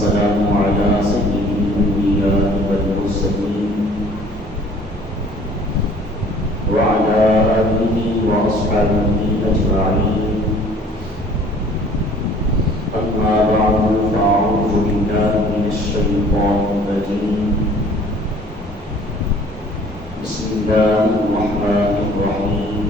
والسلام على سيد الأنبياء والمرسلين وعلى آله وأصحابه أجمعين. أما بعد فأعوذ بالله من الشيطان الرجيم. بسم الله الرحمن الرحيم.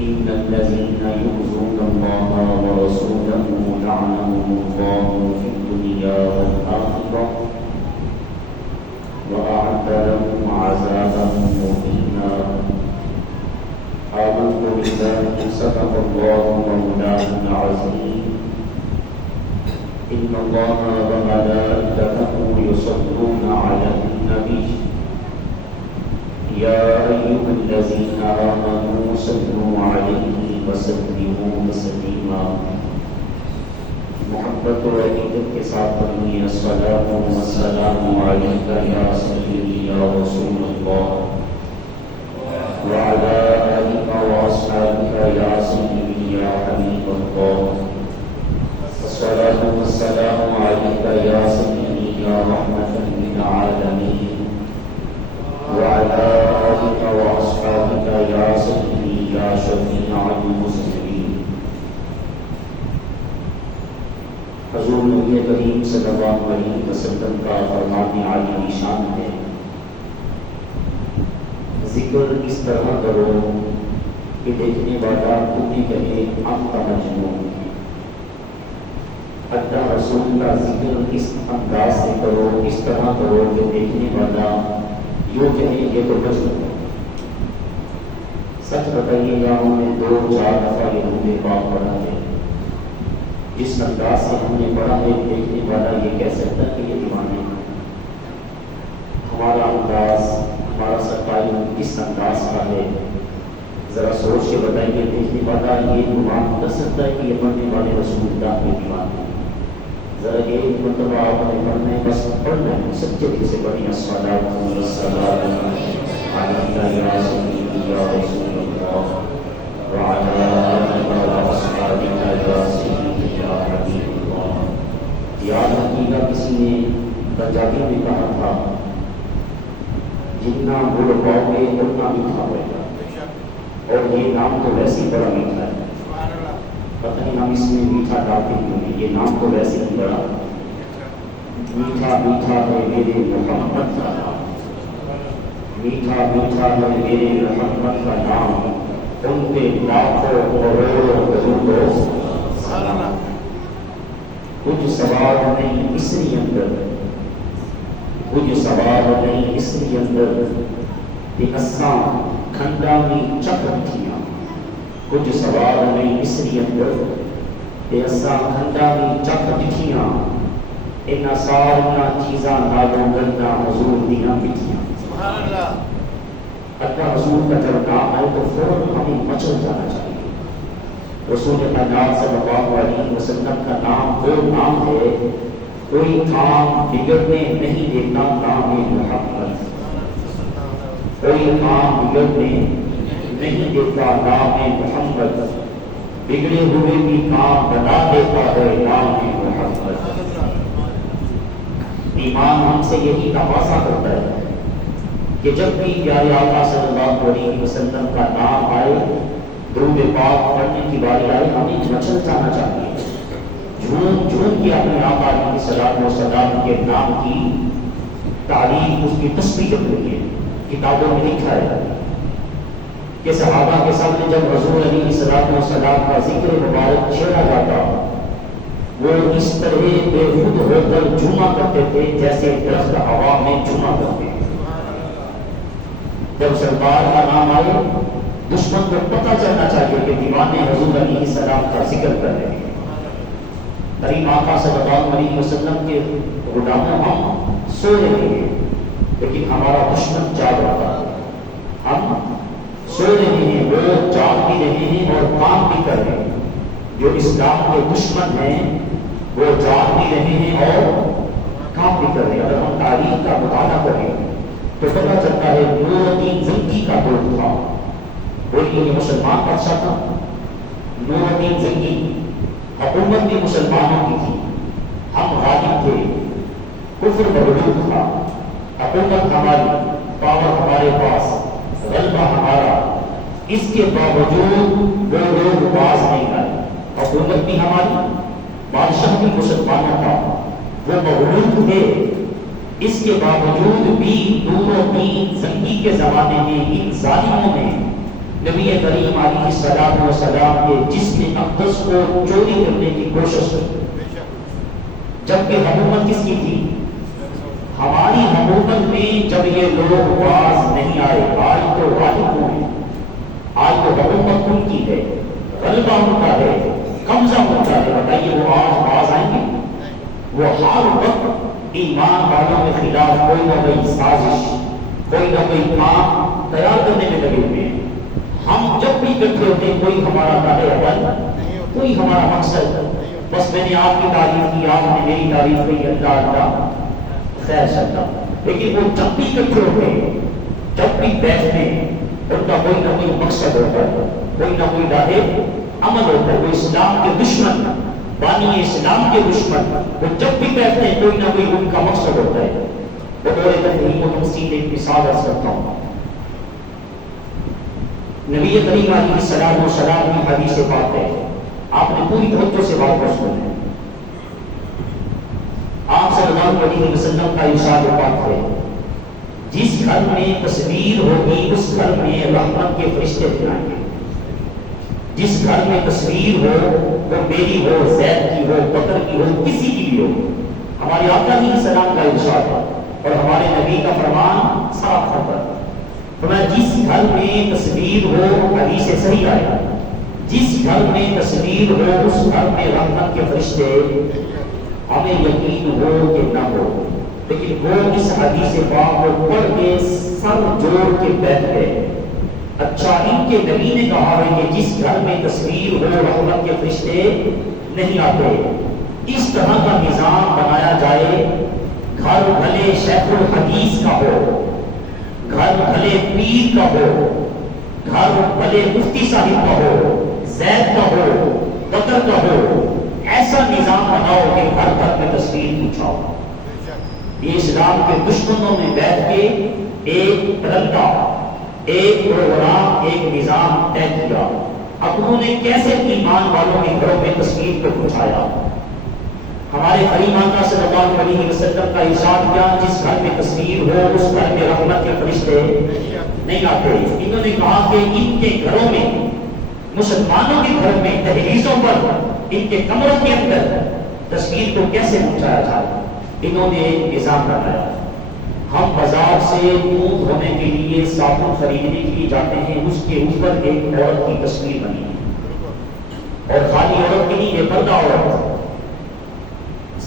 إن الذين يؤذون الله ورسوله لعنهم الله في الدنيا والآخرة وأعد لهم عذابا مهينا. آمنت بالله صدق الله مولانا العظيم. إن الله وملائكته يصلون على النبي يا أيها الذين آمنوا صلوا عليه وسلموا تسليما. محبت و عقیدت کے ساتھ پڑھیے الصلاۃ والسلام علیک یا سیدی یا رسول اللہ وعلی آلک واصحابک یا سیدی یا حبیب اللہ. الصلاۃ والسلام علیک یا سیدی یا رحمۃ للعالمین وعلی آلک واصحابک یا سیدی یا شفیع المذنبین. حضور نبی کریم صلی اللہ علیہ وسلم کا فرمان عالی شان ہے، ذکر اس طرح کرو کہ دیکھنے والا تمہیں کہے انت مجنون. اللہ رسول کا ذکر اس انداز سے کرو، اس طرح کرو کہ دیکھنے والا یوں کہے یہ تو مجنون ہے. سچ بتائیے یا ہم نے 2-4 دفعہ یہ ہم نے بات پڑھا ہے، جس انداز سے ہم نے پڑھا ہے دیکھنے والا یہ کہہ سکتا ہے کہ یہ دیوانے ہیں. ہمارا انداز، ہمارا سرکاری کس انداز کا ہے ذرا سوچ کے بتائیے. دیکھنے والا یہ گمان کر سکتا ہے کہ یہ پڑھنے والے رسول اللہ کے دیوانے ہیں. ذرا یہ مطلب آپ نے پڑھنا ہے، بس پڑھنا ہے، سچے دل سے پڑھیں. الصلاۃ والسلام علیک یا سیدی یا رسول اللہ وعلی آلک واصحابک یا سیدی یا حبیب اللہ. یاد رکھیے گا کسی نے پنجابی میں کہا تھا جتنا بول پاؤ گے اتنا میٹھا ہوئے گا. اور یہ نام تو ویسے ہی بڑا میٹھا ہے، پتہ نہیں ہم اس میں میٹھا ڈالتے کیوں. یہ نام تو ویسے ہی بڑا میٹھا میٹھا ہے میرے محمد کا نام. میٹھا میٹھا ہے میرے محمد کا نام، ان کے لاکھوں کروڑوں درود و سلام. کچھ سوال نہیں اسری اندر، کچھ سوال نہیں اسری اندر کہ اساں کھنڈا میں چک رکھیاں. کچھ سوال نہیں اسری اندر کہ اساں کھنڈا میں چک رکھیاں. انہاں ساریاں چیزاں نالوں گلنا حضور دیاں مٹھیاں. سبحان اللہ. اللہ رسول کا جب نام آئے تو فوراً ہمیں مچل جانا چاہیے. رسول کائنات صلی اللہ علیہ وسلم کا نام وہ نام ہے کوئی کام بگڑنے نہیں دیتا. نام محمد کوئی کام بگڑنے نہیں دیتا. نام محمد بگڑے ہوئے بھی کام بنا دیتا ہے. نام محمد. ایمان ہم سے یہی تقاضا کرتا ہے کہ جب بھی پیارے آقا صلی اللہ علیہ وسلم کا نام آئے، درود پاک پڑھنے کی باری آئے، ہمیں مچل جانا چاہیے. جھوم جھوم کے اپنے آقا علیہ الصلوۃ والسلام کے نام کی تعریف، اس کی تسبیح کریں. کتابوں میں لکھا ہے کہ صحابہ کے سامنے جب رسول علیہ الصلوۃ والسلام کا ذکر مبارک چھیڑا جاتا وہ اس طرح بے خود ہو کر جھوما کرتے تھے جیسے درخت ہوا میں جھوما کرتے ہیں. جب سرکار کا نام آئے دشمن کو پتہ چلنا چاہیے کہ دیوانے حضور علیہ السلام کا ذکر کر رہے ہیں. کریم آقا صلی اللہ علیہ وسلم کے غلاموں ہم سو رہے ہیں لیکن ہمارا دشمن جاگ رہا ہے. ہم سو رہے ہیں، وہ جاگ بھی رہے ہیں اور کام بھی کر رہے ہیں. جو اسلام کے دشمن ہیں وہ جاگ بھی رہے ہیں اور کام بھی کر رہے ہیں. اگر ہم تاریخ کا مطالعہ کریں تو پتہ چلتا ہے نور الدین زنگی کا دور تھا. بولیے یہ مسلمان بادشاہ تھا نور الدین زنگی. حکومت بھی مسلمانوں کی تھی، ہم غالب تھے، کفر مغلوب تھا، حکومت ہماری، پاور ہمارے پاس، غلبہ ہمارا، اس کے باوجود وہ لوگ باز نہیں آئے۔ حکومت بھی ہماری، بادشاہ بھی مسلمانوں کا، وہ مغلوب تھے، اس کے باوجود بھی دونوں دین زنگی کے زمانے میں ان ظالموں نے نبی کریم علیہ الصلوۃ والسلام کے جسم اقدس کو چوری کرنے کی کوشش کی، جبکہ حکومت کس کی تھی؟ ہماری حکومت میں جب یہ لوگ باز نہیں آئے، آج تو غالب ہوئے، آج تو حکومت ان کی ہے، غلبہ ان کا ہے، قبضہ ان کا ہے، بتائیے وہ آج باز آئیں گے؟ وہ ہر وقت ایمان والوں کے خلاف کوئی نہ کوئی سازش، کوئی نہ کوئی کام تیار کرنے میں لگے ہوئے ہیں۔ ہم جب بھی اکٹھے ہوتے ہیں کوئی ہمارا دائرۂ عمل، کوئی ہمارا مقصد، بس میں نے آپ کی تعریف کی، آپ نے میری تعریف کی، اللہ اللہ خیر سکتا، لیکن وہ جب بھی اکٹھے ہوتے ہیں، جب بھی بیٹھتے ہیں، ان کا کوئی نہ کوئی مقصد ہوتا ہے، کوئی نہ کوئی دائرۂ عمل ہوتا ہے۔ وہ اسلام کے دشمن، بانی اسلام کے دشمن، وہ جب بھی بیٹھتے ہیں کوئی نہ کوئی ان کا مقصد ہوتا ہے۔ بطور تفہیم و تمثیل ایک مثال عرض کرتا ہوں۔ نبی کریم علیہ السلام کی حدیث پاک ہے، آپ نے پوری توجہ سے بات پر سنی ہے۔ آپ صلی اللہ علیہ وسلم کا ارشاد پاک ہے، جس گھر میں تصویر ہوگی اس گھر میں رحمت کے فرشتے پھرائیں گے۔ جس گھر میں تصویر ہو، وہ میری ہو، زید کی ہو، بکر کی ہو، کسی کی بھی ہو، ہمارے آقا علیہ السلام کا ارشاد ہے اور ہمارے نبی کا فرمان صاف ہوتا ہے، فرمایا جس گھر میں تصویر ہو، حدیث صحیح آیا، جس گھر میں تصویر ہو اس گھر میں رحمت کے فرشتے، ہمیں یقین ہو کہ نہ ہو، لیکن وہ اس حدیث پاک کو پڑھ کے سر جوڑ کے بیٹھ گئے۔ اچھا، ان کے نبی نے کہا ہے کہ جس گھر میں تصویر ہو رحمت کے فرشتے نہیں آتے۔ اس طرح کا نظام بنایا جائے، گھر بھلے شیخ الحدیث کا ہو، گھر بھلے پیر کا ہو، گھر بھلے مفتی صاحب کا ہو، زید کا ہو، بکر کا ہو، ایسا نظام بناؤ کہ ہر گھر میں تصویر پوچھاؤ۔ یہ اسلام کے دشمنوں نے بیٹھ کے ایک رنگا، ایک پروگرام، ایک نظام طے کیا۔ اب انہوں نے کیسے ایمان والوں کے گھروں میں تصویر کو پہنچایا؟ ہمارے کریم آقا صلی اللہ علیہ وسلم کا ارشاد کیا، جس گھر میں تصویر ہو اس گھر میں رحمت کے فرشتے نہیں آتے۔ انہوں نے کہا کہ ان کے گھروں میں، مسلمانوں کے گھروں میں، دہلیزوں پر، ان کے کمروں کے اندر تصویر کو کیسے پہنچایا جائے؟ انہوں نے ایک نظام بنایا۔ ہم بازار سے منہ دھونے کے لیے صابن خریدنے کے لیے جاتے ہیں، اس کے اوپر ایک عورت کی تصویر بنی ہے، اور خالی عورت کی نہیں، بے پردہ عورت۔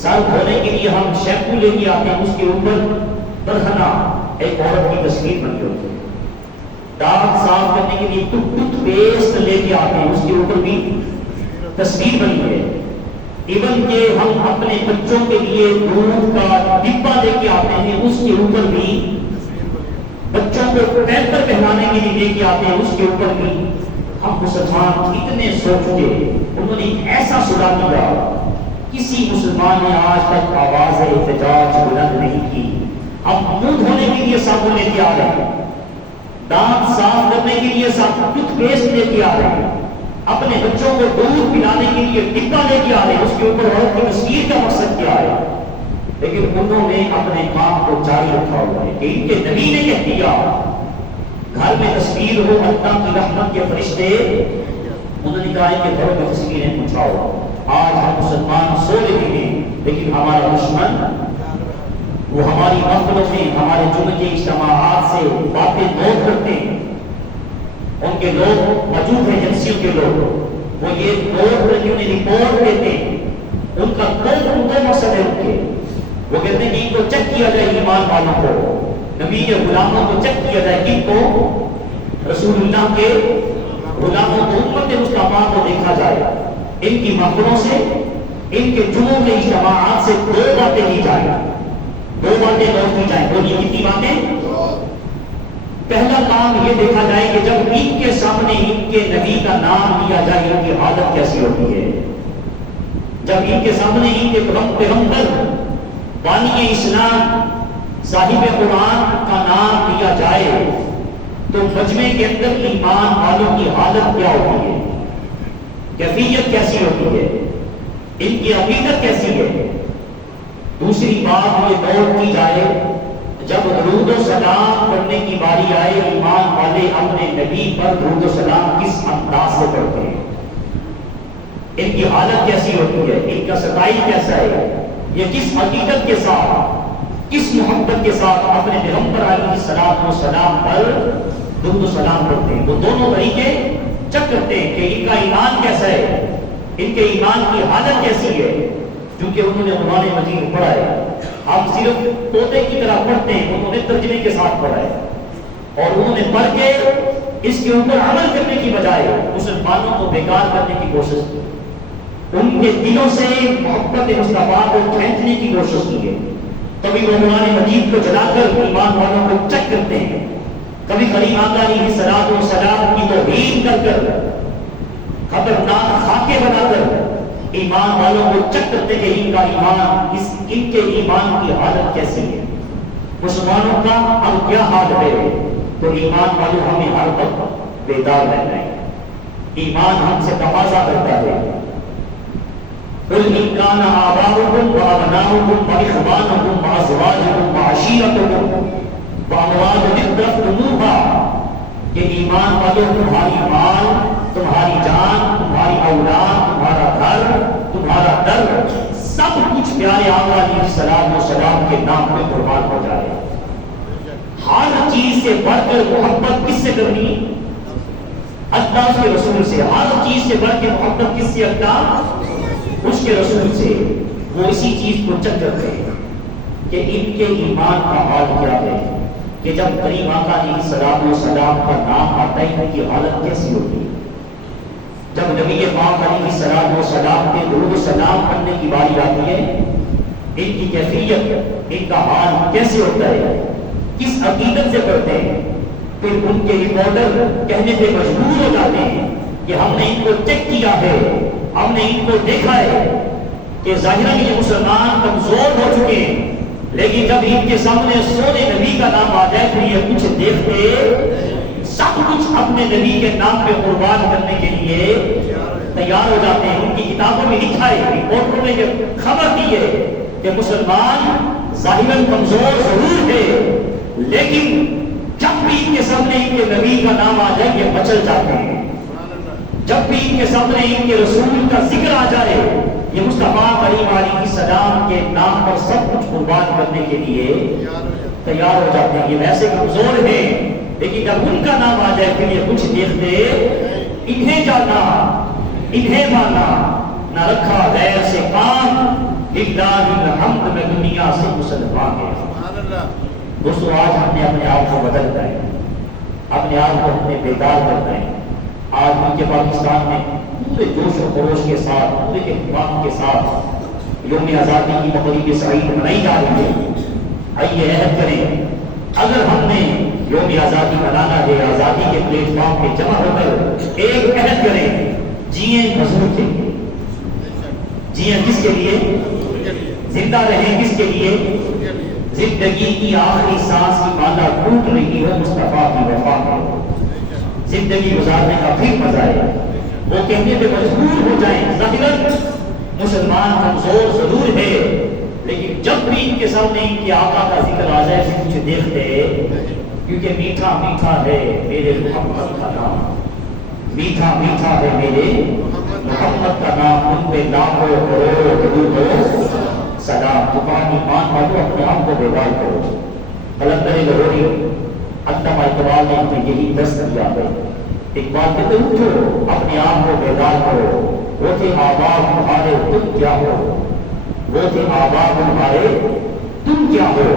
سر دھونے کے لیے ہم شیمپو لے کے آتے ہیں، اس کے اوپر برہنہ ایک عورت کی تصویر بنی ہوتی ہے۔ دانت صاف کرنے کے لیے ٹوتھ پیسٹ لے کے آتے ہیں، اس کے اوپر بھی تصویر بنی ہے۔ ایون کہ ہم اپنے بچوں کے لیے دودھ کا ڈبہ لے کے آتے ہیں، اس کے اوپر بھی بچوں کو پیمپر پہنانے کے لیے لے کے آتے ہیں، اس کے اوپر بھی ہم مسلمان اتنے سوچتے۔ انہوں نے ایسا صدا کیا، کسی مسلمان نے آج تک آواز احتجاج بلند نہیں کی۔ ہم منہ دھونے کے لیے صابن لے کے آ رہے ہیں، دانت صاف کرنے کے لیے ٹوتھ پیسٹ لے کے آ رہے ہیں، اپنے بچوں کو دودھ پلانے کے لیے ڈبہ لے کے آ رہے ہیں، اس کے اوپر عورت کی تصویر کا مقصد کیا ہے؟ لیکن انہوں نے اپنے کام کو جاری رکھا ہوا ہے کہ ان کے نبی نے کہہ دیا، گھر میں تصویر ہو اللہ کی رحمت کے فرشتے، انہوں نے کہا ہے کہ گھروں میں تصویریں پہنچاؤ۔ آج ہم مسلمان سو رہے ہیں، لیکن ہمارا دشمن وہ ہماری محفلوں میں، ہمارے جمعے کے اجتماعات سے باتیں نوٹ کرتے ہیں۔ ان کے لوگ موجود ہیں، ایجنسیوں کے لوگ، وہ یہ نوٹ کر کے انہیں رپورٹ دیتے ہیں۔ ان کا دو مقصد ہے ان کے، وہ کہتے ہیں کہ ان کو چیک کیا جائے، ایمان والوں کو، نبی کے غلاموں کو چیک کیا جائے، کن کو؟ رسول اللہ کے غلاموں کو، امت مصطفیٰ کو دیکھا جائے۔ ان کی محفلوں سے، ان کے جمعوں کے اجتماعات سے دو باتیں کی جائیں، دو باتیں نوٹ کی جائیں۔ بولیے کتنی باتیں؟ پہلا کام یہ دیکھا جائے کہ جب ان کے سامنے ان کے نبی کا نام لیا جائے ان کی حالت کیسی ہوتی ہے۔ جب ان کے سامنے ان کے پیغمبر بانی اسلام صاحب قرآن کا نام لیا جائے تو مجمع کے اندر ایمان والوں کی حالت کیا ہوتی ہے، کیفیت کیسی ہوتی ہے، ان کی عقیدت کیسی ہے۔ دوسری بات یہ نوٹ کی جائے، جب درود و سلام پڑھنے کی باری آئے ایمان والے اپنے نبی پر درود و سلام کس انداز سے پڑھتے ہیں، ان کی حالت کیسی ہوتی ہے، ان کا سٹائل کیسا ہے، یہ کس عقیدت کے ساتھ کس محبت کے ساتھ اپنے پیغمبر علیہ السلام پر درود و سلام پڑھتے ہیں۔ وہ دونوں طریقے چیک کرتے ہیں کہ ان کا ایمان کیسا ہے، ان کے ایمان کی حالت کیسی ہے، کیونکہ انہوں نے قرآن مجید پڑھا ہے۔ ہم صرف طوطے کی طرح پڑھتے ہیں، انہوں نے ترجمے کے ساتھ پڑھا ہے، اور انہوں نے پڑھ کے اس کے اوپر عمل کرنے کی بجائے مسلمانوں کو بیکار کرنے کی کوشش کی، ان کے دلوں سے محبت مصطفیٰ کو کھینچنے کی کوشش کی ہے۔ کبھی وہ قرآن مجید کو جلا کر ایمان والوں کو چیک کرتے ہیں، کبھی قریب آقا علیہ السلام کی توہین کر کر خطرناک خاکے بنا کر ایمان والوں کو چیک کرتے کہ ان کا ایمان ان کے ایمان کی حالت کیسی ہے، مسلمانوں کا اب کیا حال ہے۔ تو ایمان والوں ہمیں ہر وقت بیدار رہنا ہے، ایمان ہم سے تقاضا کرتا ہے قل ان كان آباؤكم وأبناؤكم وإخوانكم وأزواجكم وعشيرتكم وأموال اقترفتموها، کہ ایمان والوں تمہاری مال، تمہاری جان، تمہاری اولاد، تمہارا گھر، تمہارا در، سب کچھ پیارے آقا علیہ السلام کے نام میں قربان ہو جائے۔ ہر چیز سے بڑھ کر محبت کس سے کرنی؟ اللہ کے رسول سے۔ ہر چیز سے بڑھ کے محبت کس سے اللہ؟ اس کے رسول سے۔ وہ اسی چیز کو چیک کرتے ہیں کہ ان کے ایمان کا حال کیا ہے، کہ جب کریم آقا علیہ السلام کا نام آتا ہے ان کی حالت کیسی ہوتی ہے۔ جب نبی پاک علیہ السلام کے درود و سلام پڑھنے کی باری آتی ہے، ان کی کیفیت، ان کا حال کیسے ہوتا ہے، کس عقیدت سے پڑھتے ہیں۔ پھر ان کے رپورٹر کہنے پہ مجبور ہو جاتے ہیں کہ ہم نے ان کو چیک کیا ہے، ہم نے ان کو دیکھا ہے کہ ظاہراً یہ مسلمان کمزور ہو چکے ہیں، لیکن جب ان کے سامنے سونے نبی کا نام آ جائے تو یہ کچھ دیکھتے سب کچھ اپنے نبی کے نام پہ قربان کرنے کے لیے تیار ہو جاتے ہیں۔ ان کی کتابوں میں لکھا ہے، رپورٹوں نے خبر دی ہے کہ مسلمان ظاہراً کمزور ضرور ہے، لیکن جب بھی ان کے سامنے ان کے نبی کا نام آ جائے یہ مچل جاتے ہیں۔ جب بھی ان کے سامنے ان کے رسول کا ذکر آ جائے یہ مصطفیٰ کریم علیہ السلام کے نام پر سب کچھ قربان کرنے کے لیے تیار ہو جاتے ہیں۔ یہ ویسے کمزور ہیں، لیکن جب ان کا نام آ جائے پھر یہ کچھ دیکھتے، انہیں جانا، انہیں مانا، نہ رکھا غیر سے کام، للہ الحمد میں دنیا سے مسلمان ہے۔ دوستو آج ہم نے اپنے آپ کو بدلنا ہے، اپنے آپ کو اپنے بیدار کرنا ہے۔ آج ملک پاکستان میں پورے جوش و خروش کے ساتھ، پورے اہتمام کے ساتھ یوم آزادی کی تقریب سعید منائی جا رہی ہے۔ آئیے عہد کریں، اگر ہم نے یوم آزادی منانا ہے، آزادی کے پلیٹ فارم پہ جمع ہو کر ایک عہد کریں، جئیں حضور کے لیے، جئیں کس کے لیے؟ زندہ رہیں کس کے لیے؟ زندگی کی آخری سانس کی مالا ٹوٹ رہی ہو مصطفیٰ کی وفا میں، زندگی گزارنے کا پھر مزہ ہے۔ وہ کہنے پہ مجبور ہو جائیں، ظاہراً مسلمان کمزور ضرور ہے، لیکن جب بھی ان کے سامنے ان کے آقا کا ذکر آ جائے پھر کچھ دیکھتے، کیونکہ میٹھا میٹھا ہے میرے محمد کا نام، میٹھا میٹھا ہے میرے محمد کا نام، ان پہ لاکھوں کروڑوں درود و سلام۔ تمہاری ایمان والوں اپنے آپ کو بیدار کرو۔ قلندر لاہوری علامہ اقبال نے ہمیں یہی درس دیا ہے۔ اقبال کہتے ہیں اٹھو اپنے آپ کو بیدار کرو، وہ تھے آباد تمہارے تم کیا ہو، وہ تھے آباد تمہارے تم کیا ہو،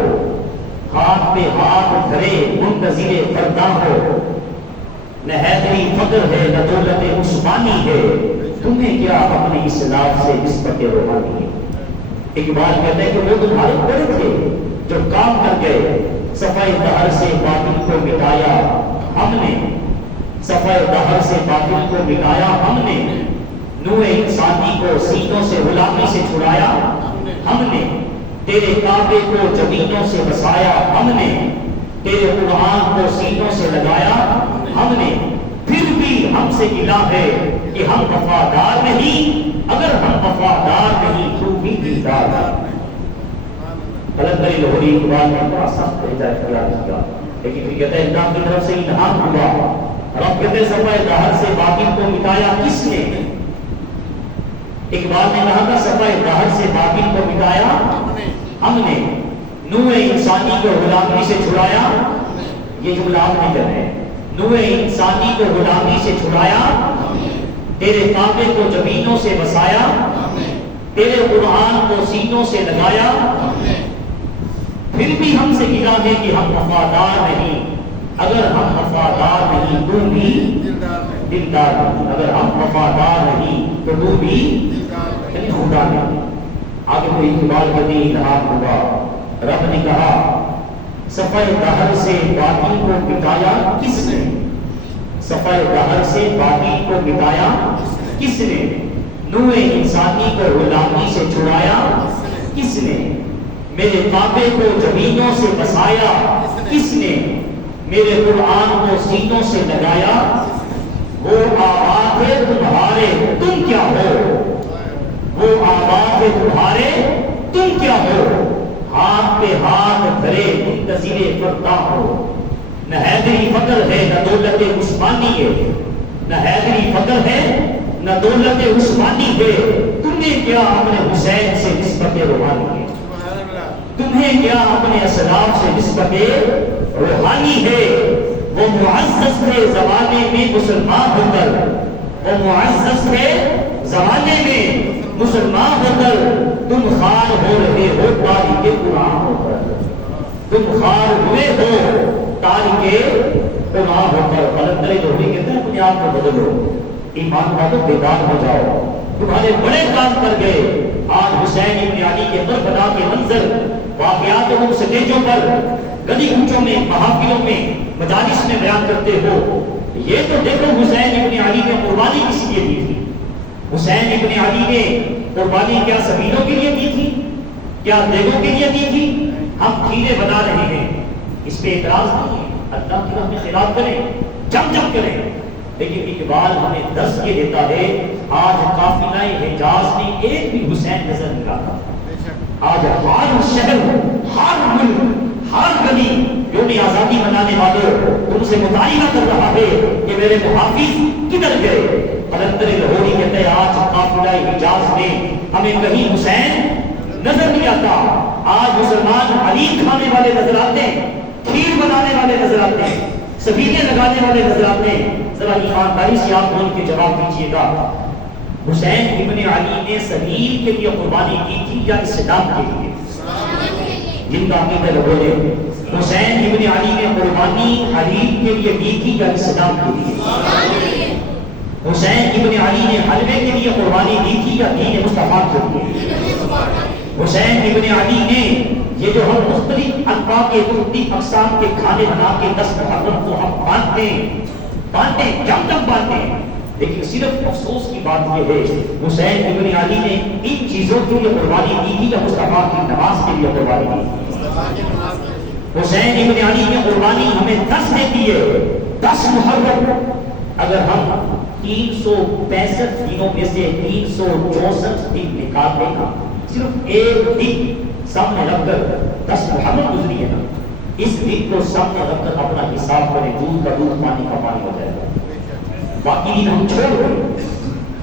ہاتھ پہ ہاتھ دھرے منتظر فردا ہو، نہ حیدری فقر ہے نہ دولت عثمانی ہے، تمہیں کیا اپنی اصلاح سے نسبت روحانی ہے۔ اقبال کہتے ہیں کہ وہ تمہارے بڑے تھے جو کام کر گئے، صفائے دہر سے باطل کو مٹایا ہم نے، صفائے دہر سے باطل کو مٹایا ہم نے، نوح انسانی کو سینوں سے غلامی سے چھڑایا ہم نے، تیرے کعبے کو زمینوں سے بسایا ہم نے، تیرے قرآن کو سینوں سے لگایا ہم نے، پھر بھی ہم سے گلا ہے کہ ہم وفادار نہیں، اگر ہم وفادار نہیں تو بھی دیدار ہے۔ قلندر لاہوری اقبال نے بڑا سخت بھیجا اختیار کیا، لیکن پھر کہتے ہیں اللہ کی طرف سے الہام ہوا، رب کہتے صفحہ دہر سے باطل کو مٹایا کس نے؟ اقبال نے کہا تھا صفحہ دہر سے باطل کو مٹایا ہم نے، نوح انسانی کو غلامی سے چھڑایا، یہ جملہ آپ نہیں کر رہے ہیں، نوح انسانی کو غلامی سے چھڑایا، تیرے کعبے کو زمینوں سے بسایا، تیرے قرآن کو سینوں سے لگایا، پھر بھی ہم سے گلا ہے کہ ہم وفادار نہیں، اگر ہم وفادار نہیں تو بھی دلدار نہیں، اگر ہم وفادار نہیں تو بھی خدا نہیں۔ آگے کوئی اقبال کا دین الہام ہوا، رب نے کہا صفحہ دہر سے باطل کو مٹایا کس نے؟ صفحہ دہر سے باطل کو مٹایا کس نے؟ نوح انسانی کو غلامی سے چھڑایا کس نے؟ میرے کعبے کو زمینوں سے بسایا کس نے؟ میرے قرآن کو سینوں سے لگایا، وہ آباد ہے تمہارے تم کیا ہو، وہ آباد ہے تمہارے تم کیا ہو، ہاتھ پہ ہاتھ دھرے منتظر فردا ہو، نہ حیدری فقر ہے نہ دولت عثمانی ہے، نہ حیدری فقر ہے نہ دولت عثمانی ہے، تمہیں کیا اپنے حسین سے نسبت روحانی ہے، تمہیں کیا اپنے اسلاف سے نسبت روحانی ہے، وہ معزز تھے زمانے میں مسلمان ہو کر، وہ معزز تھے زمانے میں مسلمان ہو کر، تم خار ہو رہے ہو تاریخ قرآن ہو کر، تم خار ہوئے ہو تاریخ قرآن ہو کر۔ قلندر لاہوری کہتے ہیں اپنے آپ کو بدلو، ایمان والو بیدار ہو جاؤ، تمہارے بڑے کام کر گئے۔ آج حسین ابن علی کے کربلا کے منظر واقعات کو سٹیجوں پر، گلی کوچوں میں، محافلوں میں، مجالس میں بیان کرتے ہو، یہ تو دیکھو حسین ابن علی نے قربانی کس لیے دی تھی؟ حسین ابن علی نے قربانی کیا سبیلوں کے لیے دی تھی؟ کیا دیگوں کے لیے دی تھی؟ ہم کھیلے بنا رہے ہیں، اس پہ اعتراض نہیں ہے، اللہ کی راہ میں خلاف کریں، جم کریں، لیکن اقبال ہمیں درس یہ دیتا ہے، آج قافلہ حجاز میں ایک بھی حسین نظر نہیں آتا، آج ہر شہر، ہر ملک، ہر گلی یوم آزادی منانے والوں تم سے مطالبہ کر رہا ہے کہ میرے محافظ کدھر گئے؟ قلندر لاہوری کہتے ہیں آج قافلہ حجاز میں ہمیں کہیں حسین نظر نہیں آتا، آج مسلمان حلیم کھانے والے نظر آتے ہیں، کھیر بنانے والے نظر آتے ہیں، سبیلے لگانے والے نظر آتے ہیں۔ ذرا ایمانداری سے آپ بول کے جواب دیجیے گا، حسین ابن علی نے سبیل کے لیے قربانی کی تھی یا اسلام کے لیے؟ جن کا عقیدہ لوگوں نے حسین ابن علی نے قربانی حلیم کے لیے دی تھی یا اسلام کے لیے؟ حسین ابن علی نے حلوے کے لیے قربانی دی تھی یا دین مصطفیٰ کے لیے؟ حسین ابن علی نے یہ جو ہم مختلف انواع کے مختلف اقسام کے کھانے بنا کے 10 محرم کو ہم باندھتے ہیں، جم باندھتے ہیں، لیکن صرف افسوس کی بات یہ ہے حسین ابن علی نے ان چیزوں کے لیے قربانی دی تھی یا مصطفیٰ کی نماز کے لیے قربانی دی؟ حسین ابن علی نے قربانی ہمیں 10 دیتی ہے، 10 محرم۔ اگر ہم 365 دنوں میں سے 364 دن نکال دیں نا، صرف ایک دن سامنے رکھ کر 10 محرم گزری ہے نا، اس دن کو سامنے رکھ کر اپنا حساب کریں، دودھ کا دودھ پانی کا پانی ہو جائے گا، باقی دن ہم چھوڑ دیں۔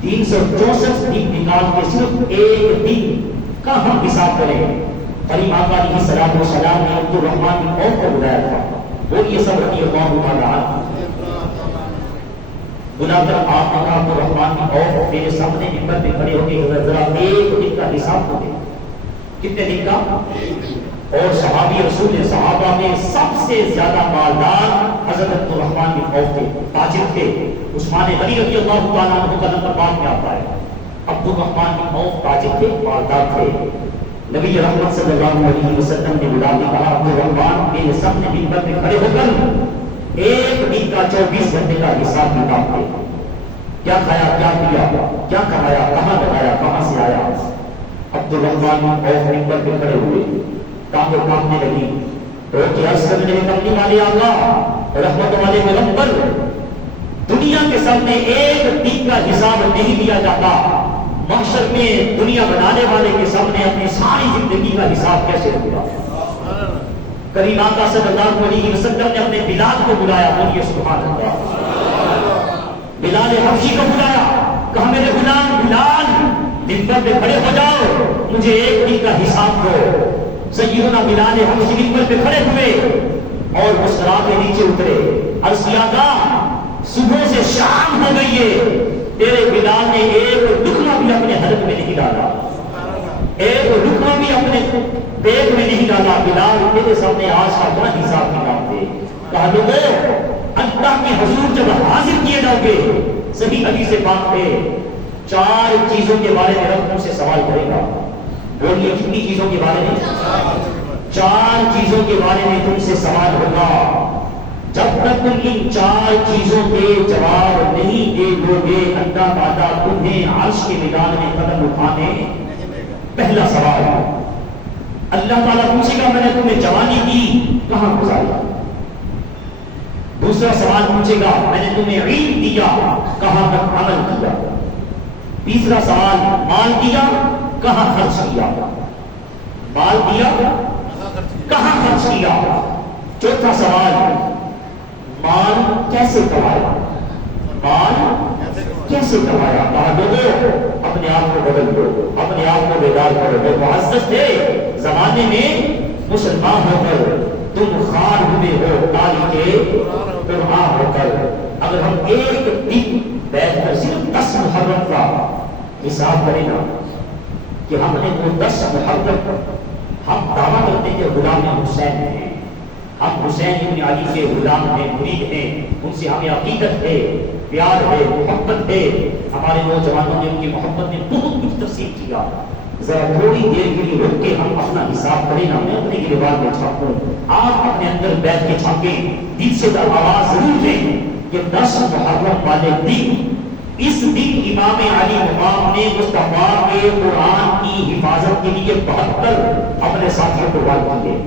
364 دن نکال کے صرف ایک دن کا ہم حساب کریں۔ کریم آقا علیہ الصلوۃ والسلام نے عبد الرحمن بن عوف کو بلایا تھا، بولیے سب رضی اللہ عنہ، بلا کر آپ نے کہا عبد الرحمن بن عوف میرے سامنے منبر پہ کھڑے ہو کے ذرا ایک دن کا حساب کریں، کتنے دن کا؟ اور صحابی رسول صحابہ میں سب سے زیادہ مالدار حضرت عبد الرحمن بن عوف تھے، تاجر تھے، عثمان غنی رضی اللہ تعالیٰ عنہ کا نمبر بعد میں آتا ہے۔ عبد الرحمن بن عوف تاجر تھے، مالدار تھے، نبی رحمت صلی اللہ علیہ وسلم نے بلا کے کہا عبد الرحمن میرے سامنے منبر پہ کھڑے ہو کر ایک دن کا 24 گھنٹے کا حساب کتاب دے۔ کیا کھایا، کیا پیا، کیا کمایا، کہاں لگایا، کہاں سے آیا۔ عبد الرحمن اور ممبر پہ کھڑے ہوئے، ٹانگیں کانپنے لگی، اور کہ عرض کرنے لگے کملی والے آقا، رحمت والے پیغمبر، دنیا کے سامنے ایک دن کا حساب نہیں دیا جاتا، محشر میں دنیا بنانے والے کے سامنے اپنی ساری زندگی کا حساب کیسے ہوگا۔ کریم آقا صلی اللہ علیہ وسلم نے اپنے بلال کو بلایا، بولیے سبحان اللہ، بلال حبشی کو بلایا، کہا میرے غلام بلال منبر پہ کھڑے ہو جاؤ، مجھے ایک دن کا حساب دو۔ سیدنا بلال حبشی منبر پہ کھڑے ہوئے اور مسرا کے نیچے اترے، عرض کیا تھا صبح سے شام ہو گئی ہے، تیرے بلال نے ایک لقمہ بھی اپنے حلق میں نہیں ڈالا، ایک لقمہ بھی اپنے پیٹ میں نہیں ڈالا، بلال تیرے سامنے آج کا کیا حساب کتاب دے۔ کہا لوگوں اللہ کے حضور جب حاضر کیے جاؤ گے، صحیح حدیث پاک ہے، 4 چیزوں کے بارے میں رب تم سے سوال کرے گا۔ بولیے کتنی چیزوں کے بارے میں؟ 4 چیزوں کے بارے میں تم سے سوال ہوگا۔ جب تک تم ان 4 چیزوں کے جواب نہیں دے دو گے، اللہ تعالیٰ تمہیں عرش کے میدان میں قدم اٹھانے۔ پہلا سوال اللہ تعالیٰ پوچھے گا میں نے تمہیں جوانی دی کہاں گزاری؟ دوسرا سوال پوچھے گا میں نے تمہیں علم دیا کہاں تک عمل کیا؟ تیسرا سوال مال دیا کہاں خرچ کیا؟ مال دیا کہاں خرچ کیا؟ چوتھا سوال مال کیسے کمایا؟ مال کیسے کمایا؟ کہا لوگوں اپنے آپ کو بدل دو، اپنے آپ کو بیدار کرو۔ وہ معزز تھے زمانے میں، مسلمان ہو کر تم خان ہوئے ہو تاریخ کے قرآن ہو کر۔ اگر ہم ایک دن بیٹھ کر صرف 10 محرم کا حساب کریں نا کہ ہم نے وہ 10 محرم ہم دعویٰ کرتے کہ غلام حسین ہیں، ہم حسین ابن علی کے غلام ہیں، مرید ہیں، ان سے ہمیں عقیدت ہے، پیار ہے، محبت ہے۔ ہمارے نوجوانوں نے ان کی محبت میں بہت کچھ تفصیل کیا۔ ذرا تھوڑی دیر کے لیے رک کے ہم اپنا حساب کریں نا، میں اپنے گریبان میں چھاپوں، آپ اپنے اندر بیٹھ کے چھاپیں، دل سے آواز ضرور دیں کہ 10 محرم والے دن، اس دن امام علی امام نے مصطفیٰ کے قرآن کی حفاظت کے لیے 72 اپنے ساتھیوں کو قربان کیے۔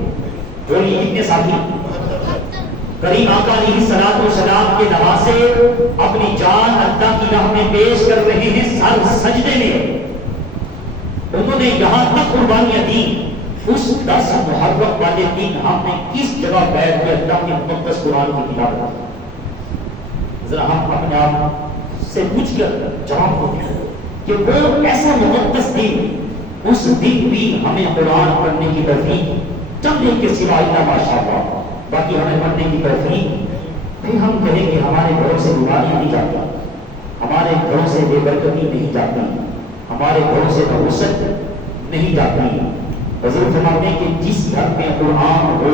بولیے کتنے ساتھی؟ کریم آقا علیہ الصلوۃ والسلام کے نواسے اپنی جان اللہ کی راہ میں پیش کر رہے ہیں، سر سجدے میں انہوں نے یہاں تک قربانیاں دی۔ اس 10 محرم والے دن ہم نے کس جگہ بیٹھ کے اللہ کے مقدس قرآن کی تلاوت کی؟ ذرا ہم اپنے آپ سے پوچھ کر جواب کو دیں کہ وہ ایسا مقدس دن، اس دن بھی ہمیں قرآن پڑھنے کی ترغیب، چند ایک کے سوا اللہ ماشاءاللہ باقی ہمیں پڑھنے کی ترغیب۔ پھر ہم کہیں کہ ہمارے گھروں سے بیماری نہیں جاتی، ہمارے گھروں سے بے برکتی نہیں جاتی، ہمارے گھروں سے نحوست نہیں جاتی۔ حضور فرماتے ہیں کہ جس گھر میں قرآن ہو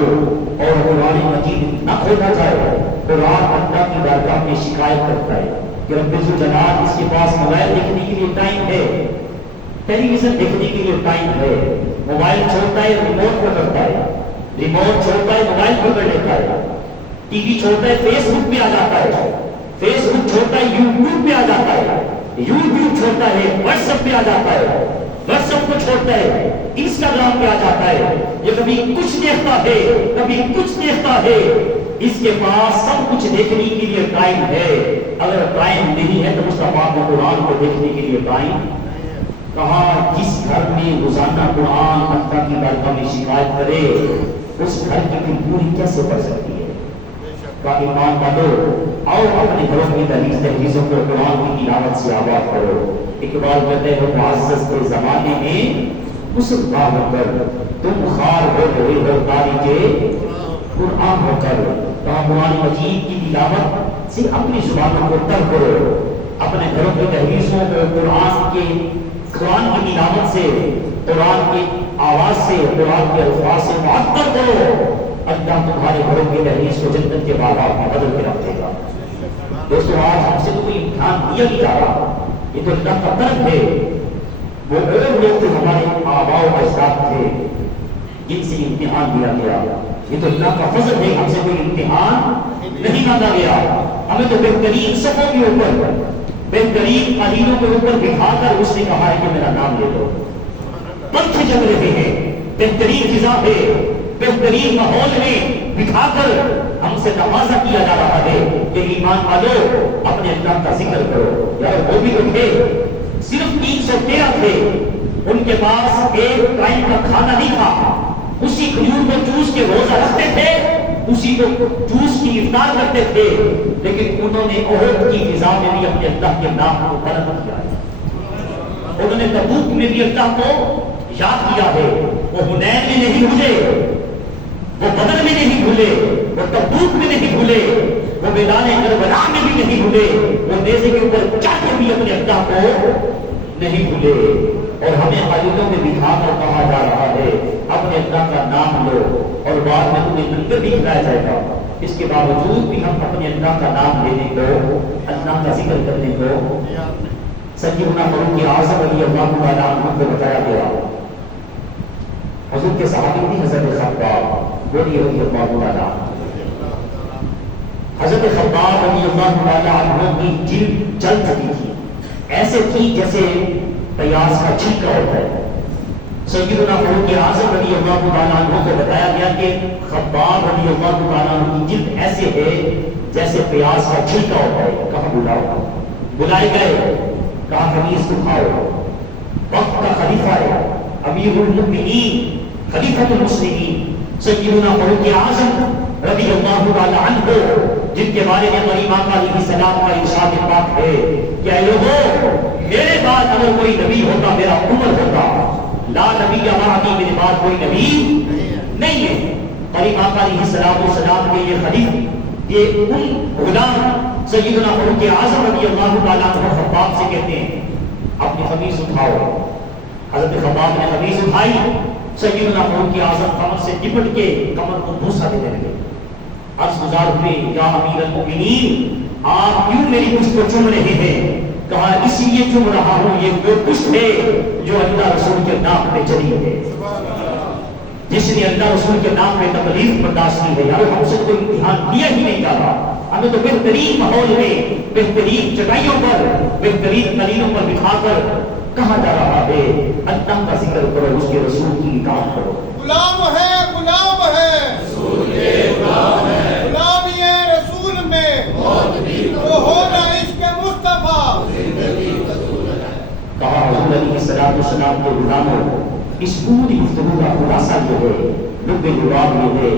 اور قرآن مجید نہ کھولا جائے، قرآن اللہ کی بارگاہ میں شکایت کرتا ہے کہ رب الجلال اس کے پاس موبائل دیکھنے کے لیے ٹائم ہے، ٹیلی ویژن دیکھنے کے لیے ٹائم ہے، موبائل چھوڑتا ہے ریموٹ پکڑتا ہے، ریموٹ چھوڑتا ہے موبائل پکڑ لیتا ہے، ٹی وی چھوڑتا ہے فیس بک پہ آ جاتا ہے، فیس بک چھوڑتا ہے یوٹیوب پہ آ جاتا ہے، یوٹیوب چھوڑتا ہے واٹس ایپ پہ آ جاتا ہے، واٹس ایپ کو چھوڑتا ہے انسٹاگرام پہ آ جاتا ہے۔ یہ کبھی کچھ دیکھتا ہے کبھی کچھ دیکھتا ہے، اس کے پاس سب کچھ دیکھنے کے لیے ٹائم ہے۔ اگر ٹائم نہیں ہے تو مصطفیٰ کے قرآن کو دیکھنے کے لیے ٹائم کہاں؟ جس گھر میں روزانہ قرآن اللہ کی بارگاہ میں شکایت کرے، اس گھر کی دل پوری کیسے پڑ سکتی ہے؟ کا ایمان والو آؤ اپنے گھروں کی دہلیزوں کو قرآن کی تلاوت سے آباد کرو۔ اقبال کہتے ہیں معزز کے زمانے میں مسلمان ہو کر تم خار ہو رہے ہو تاریخ قرآن ہو کر، کہاں قرآن مجید کی تلاوت سے اپنی زبانوں کو تر کرو، اپنے گھروں کی دہلیزوں کو قرآن کی تلاوت سے، قرآن کی آواز سے، قرآن کے الفاظ سے معطر کرو۔ اللہ تمہارے گھروں کی دہلیز کو جنت کے باغات میں بدل کے رکھے گا۔ دوستو آج ہم سے تو کوئی امتحان دیا نہیں جا رہا، یہ تو اللہ کا طرف ہے۔ وہ اور لوگ تو ہمارے آباء و اجداد تھے جن سے امتحان دیا گیا، یہ تو اللہ کا فضل ہے، ہم سے کوئی امتحان نہیں مانگا گیا۔ ہمیں تو بہترین صفوں کے اوپر بہترین قالینوں کے اوپر بٹھا کر اس نے کہا ہے کہ میرا نام لے لو. پنکھ جل رہے ہیں، بہترین فضا ہے، بہترین ماحول میں بٹھا کر ہم سے تقاضا کیا جا رہا ہے کہ ایمان والو اپنے اللہ کا ذکر کرو. یار وہ بھی تو تھے، صرف 313 تھے، ان کے پاس ایک ٹائم کا کھانا نہیں تھا، اسی کھجور کو چوس کے روزہ رکھتے تھے، اسی کو چوس کی افطار کرتے تھے، لیکن انہوں نے احد کی فضا میں بھی اپنے اللہ کے نام کو بلند کیا ہے. انہوں نے تبوک میں بھی اللہ کو یاد کیا ہے. وہ حنین میں نہیں بھولے، وہ بدر میں نہیں بھولے، وہ تبوک میں نہیں بھولے، وہ میدان کربلا میں بھی نہیں بھولے، وہ نیزے کے اوپر چڑھ کے بھی اپنے اللہ کو نہیں بھولے. اور ہمیں قالینوں میں بٹھا کر کہا جا رہا ہے اپنے اللہ کا نام لو، اور بعد میں تمہیں لنگر بھی کھلایا جائے گا. اس کے باوجود بھی ہم اپنے اللہ کا نام لینے کو، اللہ کا ذکر کرنے کو سیدنا فاروق اعظم رضی اللہ تعالیٰ عنہ کو بتایا گیا. حضور کے صحابی تھی حضرت خباب رضی اللہ تعالیٰ. حضرت خباب رضی اللہ تعالیٰ عنہ کی جلد جل چکی تھی، ایسے تھی جیسے پیاز کا چھلکا ہوتا ہے. سیدنا فاروق اعظم رضی اللہ تعالیٰ عنہ کو بتایا گیا کہ خباب رضی اللہ تعالیٰ عنہ کی جلد ایسے ہے جیسے پیاز کا چھلکا ہوتا ہے. کہاں بلاؤ؟ بلائے گئے، کہا قمیص اٹھاؤ. وقت کا خلیفہ ہے، امیر المؤمنین، خلیفۃ المسلمین سیدنا فاروق اعظم رضی اللہ تعالیٰ عنہ، جن کے بارے میں غریب آقا علیہ السلام کا ارشاد پاک ہے کہ اے لوگوں، میرے بعد اگر کوئی نبی ہوتا میرا عمر ہوتا. لا نبی بعدی، میرے بعد کوئی نبی نہیں ہے. غریب آقا علیہ السلام کے یہ خلیفہ، یہ ان غلام سیدنا فاروق اعظم رضی اللہ تعالیٰ عنہ خباب سے کہتے ہیں اپنی قمیص اٹھاؤ. حضرت خباب نے قمیص اٹھائی. سیدنا فاروق اعظم کمر سے لپٹ کے کمر کو بوسہ دینے لگے. عرض گزار ہوئے یا امیر المؤمنین، آپ کیوں میری پشت کو چوم رہے ہیں؟ کہا اس لیے چوم رہا ہوں، یہ وہ پشت ہے جو اللہ رسول کے نام پہ چلی ہے، جس نے اللہ رسول کے نام پہ تکلیف برداشت کی ہے. یار ہم سے کوئی امتحان دیا ہی نہیں جا رہا. ہمیں تو بہترین ماحول میں، بہترین چٹائیوں پر، بہترین قالینوں پر بٹھا کر کہا جا رہا ہے اللہ کا ذکر کرو، اس کے رسول کی اطاعت کرو. غلام ہے، غلام ہے، رسول کے غلام ہے، غلامی ہے رسول میں موت بھی تو ہونا عشق مصطفیٰ زندگی رسول ہے. کہا حضور علیہ السلام کے غلاموں، اس پوری گفتگو کا خلاصہ یہ ہے، لب لباب یہ ہے،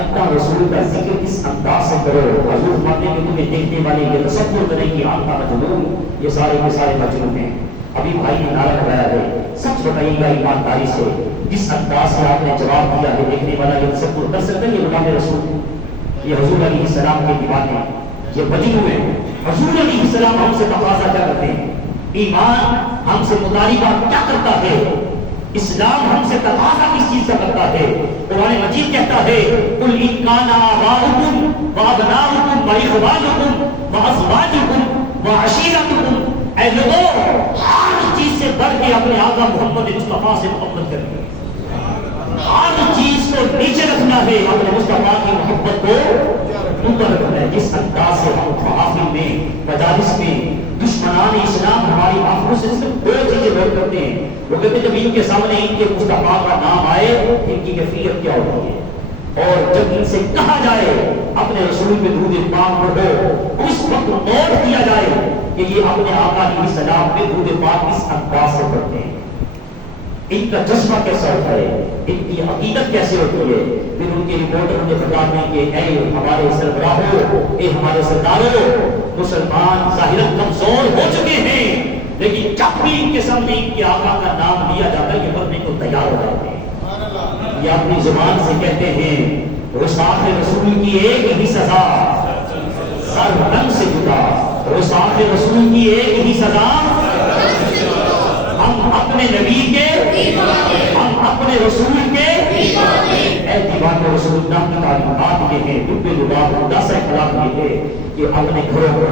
اللہ رسول کا ذکر اس انداز سے کرو. حضور فرماتے ہیں کہ تمہیں دیکھنے والے یہ تصور کریں کہ آپ کا مجنون، یہ سارے کے سارے مجنون ہیں. ابھی بھائی نے نعرہ لگایا ہے، سچ بتائیے گا ایمانداری سے، جس انداز سے آپ نے جواب دیا ہے، دیکھنے والا یہ تصور کر سکتا ہے یہ غلام رسول ہے، یہ حضور علیہ السلام کے دیوانے، یہ مجنون ہیں. حضور علیہ السلام ہم سے تقاضا کیا کرتے ہیں؟ ایمان ہم سے مطالبہ کیا کرتا ہے؟ اسلام ہم سے تقاضا کس چیز کا کرتا ہے؟ قرآن مجید کہتا ہے قل ان کان آباؤکم وابناؤکم واخوانکم وازواجکم وعشیرتکم، اے لوگوں ہر چیز سے بڑھ کے اپنے آقا محمد مصطفیٰ سے محبت کریں. ہر چیز کو نیچے رکھنا ہے، اپنے مصطفیٰ کی محبت کو اوپر رکھنا ہے. جس انداز سے ہم محافل میں، مجالس میں دشمنان اسلام ہماری آنکھوں سے صرف دو چیزیں غور کرتے ہیں. وہ کہتے ہیں جب ان کے سامنے ان کے مصطفیٰ کا نام آئے ان کی کیفیت کیا ہوتی ہے، اور جب ان سے کہا جائے اپنے رسول پہ درود پاک پڑھو، اس وقت نوٹ کیا جائے کہ یہ اپنے آقا علیہ السلام پہ درود پاک اس انداز سے پڑھتے ہیں. ان کا جذبہ کیسا ہوتا ہے، ان کی عقیدت کیسے ہوتی ہے. پھر ان کے رپورٹر مجھے بتاتے ہیں کہ اے ہمارے سربراہوں، اے ہمارے سرداروں، مسلمان ظاہراً کمزور ہو چکے ہیں، لیکن جب بھی ان کے سامنے ان کے آقا کا نام لیا جاتا ہے یہ مرنے کو تیار ہو جاتے ہیں. یہ اپنی زبان سے کہتے ہیں رسول رسول کی ایک ہی سزا، سر رنگ سے جدا. رسول رسول کی ایک ہی سزا، ہم اپنے نبی کے، ہم اپنے رسول کے اے دیوان رسول اللہ کی تعلیمات یہ ہے، لب لباب دس اخلاق یہ ہے کہ اپنے گھروں کو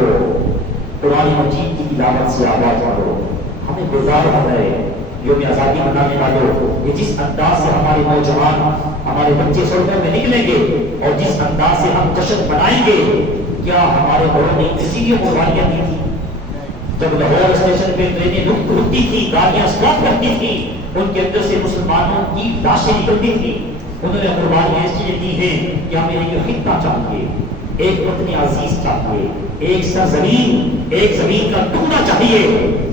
قرآن مجید کی تلاوت سے آباد کرو. ہمیں بیدار ہونا ہے. یوم آزادی منانے والوں، یہ جس انداز سے ہمارے نوجوان، ہمارے بچے سڑکوں میں نکلیں گے اور جس انداز سے ہم جشن منائیں گے، کیا ہمارے بڑوں نے اسی لیے قربانیاں دی تھی؟ جب لاہور اسٹیشن پہ ٹرینیں رکتی تھی، گاڑیاں اسٹاپ کرتی تھی، ان کے اندر سے مسلمانوں کی لاشیں نکلتی تھی. انہوں نے قربانی ایسی دی ہے کہ ہمیں ایک خطہ چاہیے، ایک وطن عزیز چاہیے، ایک سرزمین، ایک زمین کا ٹکڑا چاہیے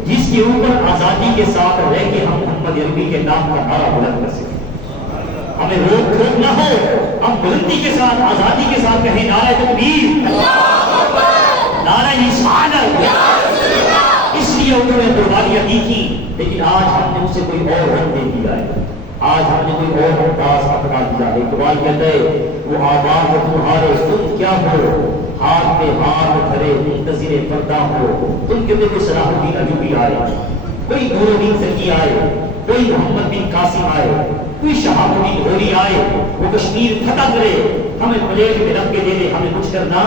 جس کے اوپر آزادی کے ساتھ رہ کے ہم محمد عربی کے نام کا نعرہ بلند کر سکیں. ہمیں روک ٹوک نہ ہو، ہم بلندی کے ساتھ، آزادی کے ساتھ کہیں نعرہ تکبیر، نعرہ رسالت. اس لیے انہوں نے قربانیاں دی تھی. لیکن آج ہم نے اسے کوئی اور رنگ دے دیا ہے، آج ہم نے کوئی اور انداز اپنا دیا ہے. اقبال کہتا ہے وہ آباد تمہارے تم کیا ہو، ہاتھ پہ ہاتھ دھرے منتظر پردہ ہو. تم کہتے کوئی صلاح الدین ایوبی آئے، کوئی نور الدین زکی آئے، کوئی محمد بن قاسم آئے، کوئی شہاب الدین غوری آئے، وہ کشمیر فتح کرے، ہمیں پلیٹ میں رکھ کے دے دے، ہمیں کچھ کرنا.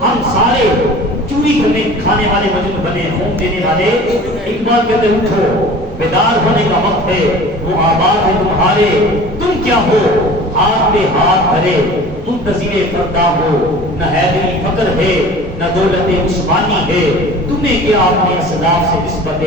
ہم سارے چوری کرنے کھانے والے مجنون بنے، خون دینے والے. اقبال کہتے اٹھو، بیدار ہونے کا وقت ہے، وہ آباد ہے تمہارے تم کیا ہو، ہاتھ پہ ہاتھ دھرے منتظر پردہ ہو. نہ حیدری فقر ہے نہ دولت عثمانی ہے، تمہیں کیا اپنے اسلاف سے نسبت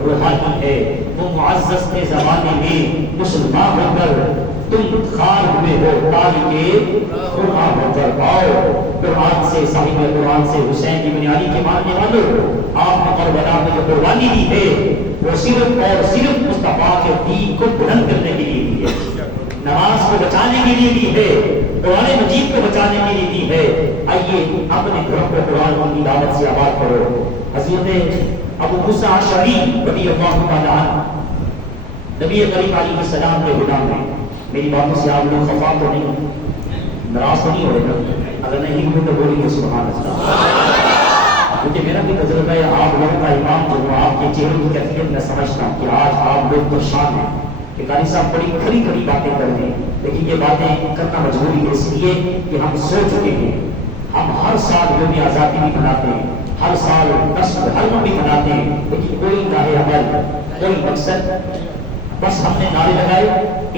روحانی ہے. وہ معزز کے زمانے میں مسلمان ہو کر تم خار ہوئے ہو، تاریخ قرآن ہو کر آؤ. قرآن سے صاحب قرآن سے حسین بن علی کے ماننے والوں، آپ نے کربلا میں جو قربانی دی ہے وہ صرف اور صرف مصطفیٰ کے دین کو بلند کرنے کے لیے دی ہے، نماز کو بچانے کے لیے دی ہے، قرآن مجید کو بچانے کے لیے دی ہے. آئیے اپنے گھروں کو قرآن کی تلاوت سے آباد کرو. حضرت ابو موسیٰ اشعری رضی اللہ تعالی عنہ نبی کریم علیہ السلام کے غلام ہیں. میری باتوں سے آپ لوگ خفا تو نہیں، ناراض تو نہیں ہو رہے؟ اگر نہیں ہوئے تو بولیے سبحان اللہ. کیونکہ میرا بھی تجربہ ہے، آپ لوگوں کا امام جو ہوں، آپ کے چہرے کی کیفیت میں سمجھتا ہوں کہ آج آپ لوگ تو شان ہیں کہ قاری صاحب بڑی کھڑی کھڑی باتیں کر رہے ہیں. لیکن یہ باتیں کرنا مجبوری ہے، اس لیے کہ ہم سو چکے ہیں. ہم ہر سال یوم آزادی بھی مناتے ہیں، ہر سال 10 محرم بھی مناتے ہیں، لیکن کوئی راہ عمل، کوئی مقصد. بس ہم نے نعرے لگائے،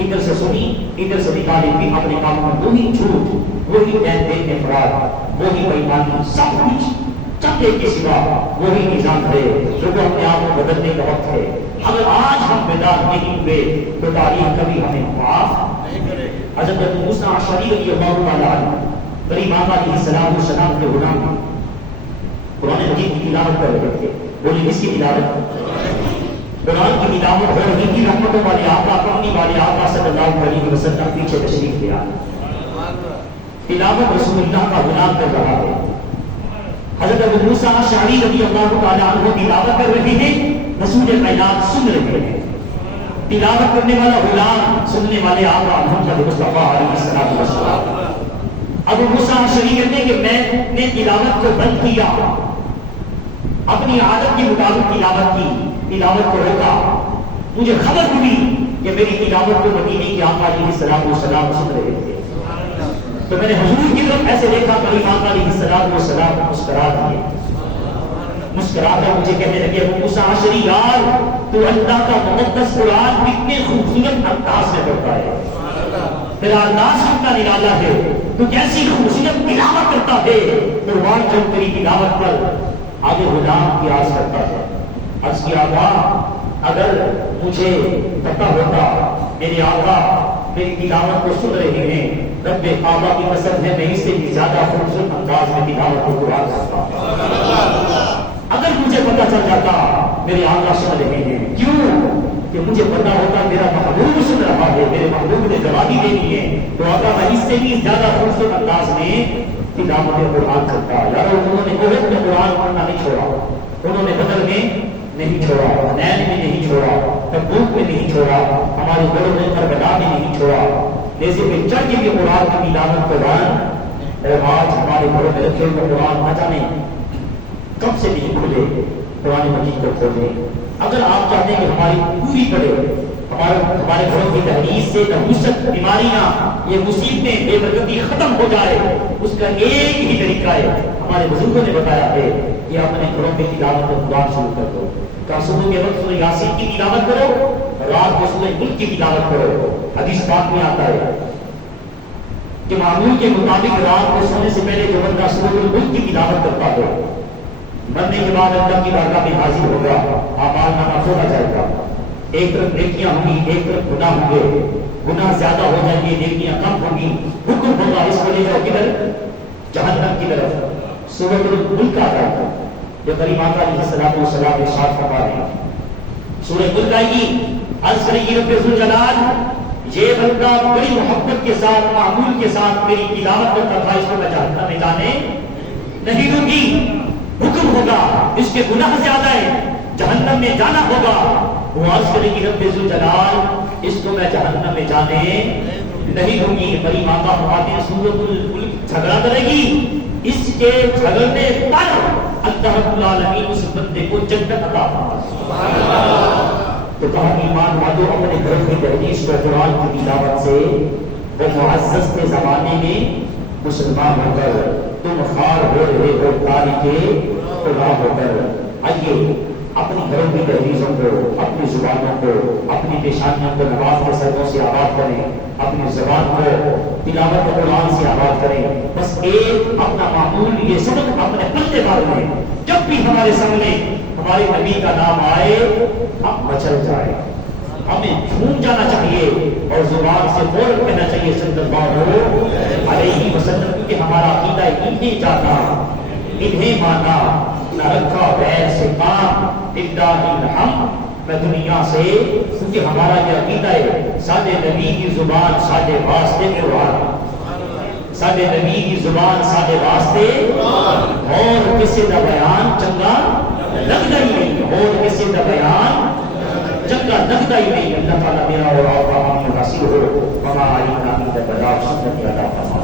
ادھر سے سنی ادھر سے نکالے، بھی اپنے کام میں وہی جھوٹ، وہی دین دین افراد، وہی بےایمانی، سب کچھ چکے کے سوا وہی نظام ہے جو کہ اپنے آپ کو بدلنے کا وقت ہے. اگر آج ہم بیدار نہیں ہوئے تو تاریخ کبھی ہمیں معاف نہیں کرے گی. حضرت ابو موسیٰ اشعری رضی اللہ تعالی عنہ غریب آقا علیہ السلام کے غلام قرآن مجید کی تلاوت کر رہے تھے. بولیے کس کی تلاوت؟ قرآن کی تلاوت ہو رہی تھی. رحمتوں والے آقا، کرنی والے آقا صلی اللہ علیہ وسلم پیچھے تشریف لے آئے. تلاوت رسول اللہ کا غلام کر رہا ہے. حضرت ابو موسیٰ اشعری رضی اللہ تعالی عنہ تلاوت کر رہے ہیں، رسول کائنات سن رہے ہیں. تلاوت کرنے والا غلام، سننے والے آقا محمد مصطفیٰ علیہ السلام. ابو موسیٰ اشعری کہتے ہیں کہ میں نے تلاوت کو بند کیا، اپنی عادت کے مطابق تلاوت کی، تلاوت کو روکا. مجھے خبر ہوئی کہ میری تلاوت کو مدینے کے آقا علیہ السلام سن رہے تھے. تو میں نے حضور کی طرف ایسے دیکھا، کریم آقا علیہ السلام مسکرا دیے. مسکرا کر مجھے کہنے لگے ابو موسیٰ اشعری یار تو اللہ کا مقدس قرآن کتنے خوبصورت انداز میں پڑھتا ہے، تیرا انداز کتنا نرالا ہے، تو کیسی خوبصورت تلاوت کرتا ہے. قربان جب تیری تلاوت پر آگے غلام کی آس کرتا ہے. عرض کیا آقا اگر مجھے پتا ہوتا میرے آقا میری تلاوت کو سن رہے ہیں، رب کعبہ کی قسم ہے میں اس سے بھی زیادہ خوبصورت انداز میں تلاوت کو قرآن کرتا. اگر مجھے پتا چل جاتا میرے آقا سن رہے ہیں، کیوں کہ مجھے پتا ہوتا میرا محبوب سن رہا ہے، میرے محبوب نے جوابی دینی ہے، تو آقا میں اس سے بھی زیادہ خوبصورت انداز میں تلاوت قرآن کرتا. یار انہوں نے عہد میں قرآن پڑھنا نہیں چھوڑا، انہوں نے بدر میں نہیں چھوڑا، حنین میں نہیں چھوڑا، تبوک میں نہیں چھوڑا، ہمارے بڑوں نے کربلا میں نہیں چھوڑا. جیسے کہ چڑھ کے بھی قرآن کی تلاوت قرآن اور آج ہمارے گھروں میں رکھے ہوئے قرآن نہ جانے کب سے نہیں کھلے. قرآن مجید کو کھولے. اگر آپ چاہتے ہیں کہ ہماری پوری پڑے، ہمارے گھروں کی تحریر سے نحوست، بیماریاں، یہ مصیبتیں، بے برکتی ختم ہو جائے، اس کا ایک ہی طریقہ ہے، ہمارے بزرگوں نے بتایا ہے کہ اپنے گھروں میں تلاوت کو قرآن شروع کر دو. صبح کے وقت سورہ یاسین کی تلاوت کرو، رات کو سورہ ملک کی تلاوت کرو. حدیث پاک میں آتا ہے کہ معمول کے مطابق رات کو سونے سے پہلے جو بندہ سورہ ملک کی تلاوت کرتا ہے مرنے کے بعد اللہ کی بارگاہ میں حاضر ہوگا، اعمال نامہ کھولا جائے گا، ایک طرف نیکیاں ہوں گی، ایک طرف گناہ ہوں گے، گناہ زیادہ ہو جائیں گے، نیکیاں کم ہوں گی، حکم ہوگا اس کو لے جاؤ کدھر؟ جہنم کی طرف۔ سورۃ الملک کا آتا ہے جو کریم آقا علیہ الصلوۃ والسلام ارشاد فرما رہے ہیں، سورۃ الملک آئی، عرض کریں گے رب ذوالجلال یہ بندہ بڑی محبت کے ساتھ معمول کے ساتھ میری تلاوت کرتا تھا، اس کو میں جہنم میں جانے نہیں دوں گی، حکم ہوگا اس کے گناہ زیادہ ہے، جہنم میں جانا ہوگا، وہ عرض کرے گی رب ذوالجلال اس کو میں جہنم میں جانے نہیں دوں گی۔ کریم آقا فرماتے ہیں سورۃ الملک جھگڑا کرے گی، اس کے جھگڑنے پر اللہ رب العالمین اس بندے کو جنت عطا فرمائے۔ تو کہا ایمان والو اپنے گھر کی تحدیث کو قرآن کی تلاوت سے وہ معزز کے زمانے میں مسلمان ہو کر تم خوار ہو رہے ہو تاریخ خدا ہو کر، آئیے اپنی گھروں کی تحریزوں کو، اپنی زبانوں کو، اپنی پیشانیوں کو نماز کے سروں سے آباد کریں، اپنی زبان کو تلاوت قرآن سے آباد کریں، بس ایک اپنا معمول یہ سبق اپنے پلے مار لیں، جب بھی ہمارے سامنے ہمارے نبی کا نام آئے ہم مچل جائے، ہمیں جھوم جانا چاہیے اور زبان سے فوراً کہنا چاہیے صلی اللہ علیہ وسلم، کیونکہ ہمارا عقیدہ انہیں جانا انہیں مانا، نہ رکھا غیر سے کام للہ الحمد، میں دنیا سے، کیونکہ ہمارا یہ عقیدہ ہے سادے نبی کی زبان سادے واسطے قرآن، سادے نبی کی زبان سادے واسطے اور کسی کا بیان چنگا لگتا ہی نہیں، اور کسی کا بیان چنگا لگتا ہی نہیں۔ اللہ تعالیٰ میرا اور آپ کا حاصل ہو، ہمارا علی کا بلاغ سنت عطا فرمائے۔